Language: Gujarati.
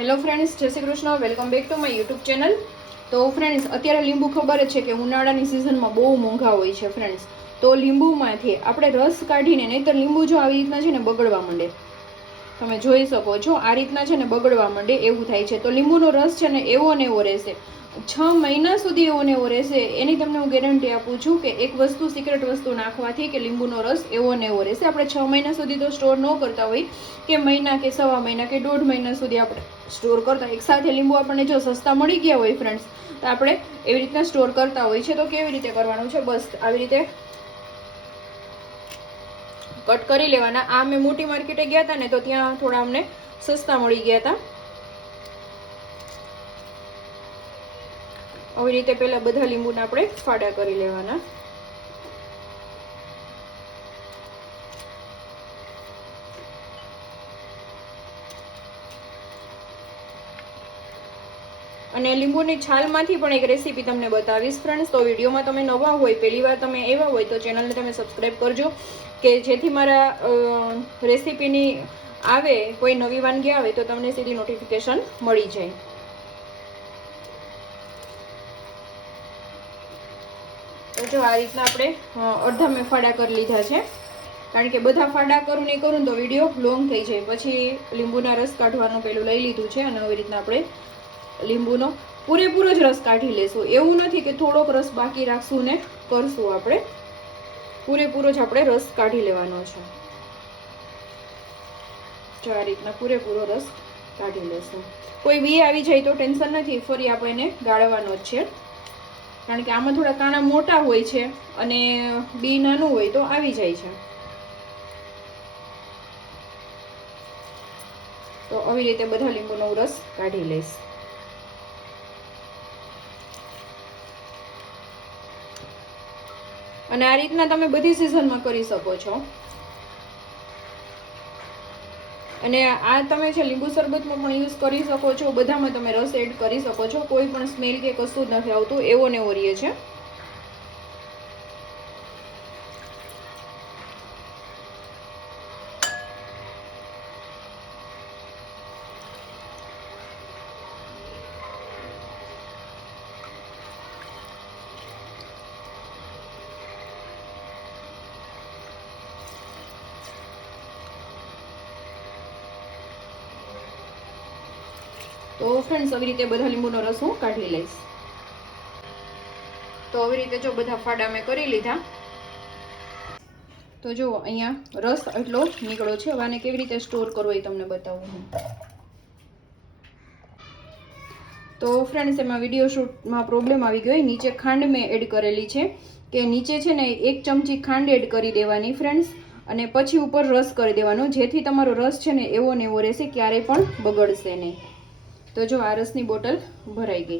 હેલો ફ્રેન્ડ્સ, જય Shri Krishna. Welcome back to my YouTube channel. તો ફ્રેન્ડ્સ, અત્યારે લીંબુ ખબર જ છે કે ઉનાળાની સિઝનમાં બહુ મોંઘા હોય છે ફ્રેન્ડ્સ. તો લીંબુમાંથી આપણે રસ કાઢીને, નહીંતર લીંબુ જો આવી રીતના છે ને બગડવા માંડે, તમે જોઈ શકો છો આ રીતના છે ને બગડવા માંડે એવું થાય છે. તો લીંબુનો રસ છે ને એવો ને એવો રહેશે, 6 મહિના સુધી એવો ને એવો રહેશે. એની તમને હું ગેરંટી આપું છું કે એક વસ્તુ, સિક્રેટ વસ્તુ નાખવાથી કે લીંબુનો રસ એવો ને એવો રહેશે. આપણે 6 મહિના સુધી તો સ્ટોર ન કરતા હોય, કે મહિના કે સવા મહિના કે 1.5 મહિના સુધી આપણે સ્ટોર કરતા. એક સાથે લીંબુ આપણને જો સસ્તા મળી ગયા હોય ફ્રેન્ડ્સ, તો આપણે એવી રીતના સ્ટોર કરતા હોય છે. તો કેવી રીતે કરવાનું છે, બસ આવી રીતે કટ કરી લેવાના. આ મેં મોટી માર્કેટે ગયા હતા ને, તો ત્યાં થોડા અમને સસ્તા મળી ગયા હતા. આવી રીતે પહેલા બધા લીંબુના આપણે ફાડા કરી લેવાના. અને લીંબુની છાલમાંથી પણ એક રેસીપી તમને બતાવીશ ફ્રેન્ડ્સ. તો વિડીયોમાં તમે નવા હોય, પહેલી વાર તમે આવ્યા હોય, તો ચેનલને તમે સબસ્ક્રાઈબ કરજો, કે જેથી મારા રેસીપીની આવે, કોઈ નવી વાનગી આવે તો તમને સીધી નોટિફિકેશન મળી જાય. તો જો આ રીતના આપણે અડધા મેં ફાડા કરી લીધા છે, કારણ કે બધા ફાડા કરું નહીં કરું તો વિડીયો લોંગ થઈ જાય. પછી લીંબુના રસ કાઢવાનું પેલું લઈ લીધું છે, અને આવી રીતના આપણે લીંબુનો પૂરેપૂરો જ રસ કાઢી લેશું. એવું નથી કે થોડોક રસ બાકી રાખશું ને કરશું, આપણે પૂરેપૂરો જ આપણે રસ કાઢી લેવાનો છે. જો આ રીતના પૂરેપૂરો રસ કાઢી લેશું. કોઈ બી આવી જાય તો ટેન્શન નથી, ફરી આપણે એને ગાળવાનો જ છે, કારણ કે આમાં થોડા કાણા મોટા હોય છે અને બી નાનું હોય તો આવી જાય છે. તો આવી રીતે બધા લીંબુનો રસ કાઢી લઈશ. અને આ રીતના તમે બધી સિઝનમાં કરી શકો છો. અને આ તમે છે લીંબુ શરબતમાં પણ યુઝ કરી શકો છો, બધામાં તમે રસ એડ કરી શકો છો. કોઈ પણ સ્મેલ કે કશું જ નથી આવતું, એવો ને એવો રહે છે. તો ફ્રેન્ડ્સ, આવી રીતે બધા લીંબુનો રસ હું કાઢી લઈશ. તો આવી રીતે જો બધા ફાડા મેં કરી લીધા. તો જો અહીંયા રસ એટલો નીકળ્યો છે. હવે આને કેવી રીતે સ્ટોર કરવો એ તમને બતાવું હું. તો ફ્રેન્ડ્સ, એમાં વિડીયો શૂટમાં પ્રોબ્લેમ આવી ગયો. નીચે ખાંડ મેં એડ કરેલી છે, કે નીચે છે ને 1 ચમચી ખાંડ એડ કરી દેવાની ફ્રેન્ડ્સ, અને પછી ઉપર રસ કરી દેવાનો, જેથી તમારો રસ છે ને એવો ને એવો રહેશે, ક્યારેય પણ બગડશે નહીં. તો જો આ રસની બોટલ ભરાઈ ગઈ.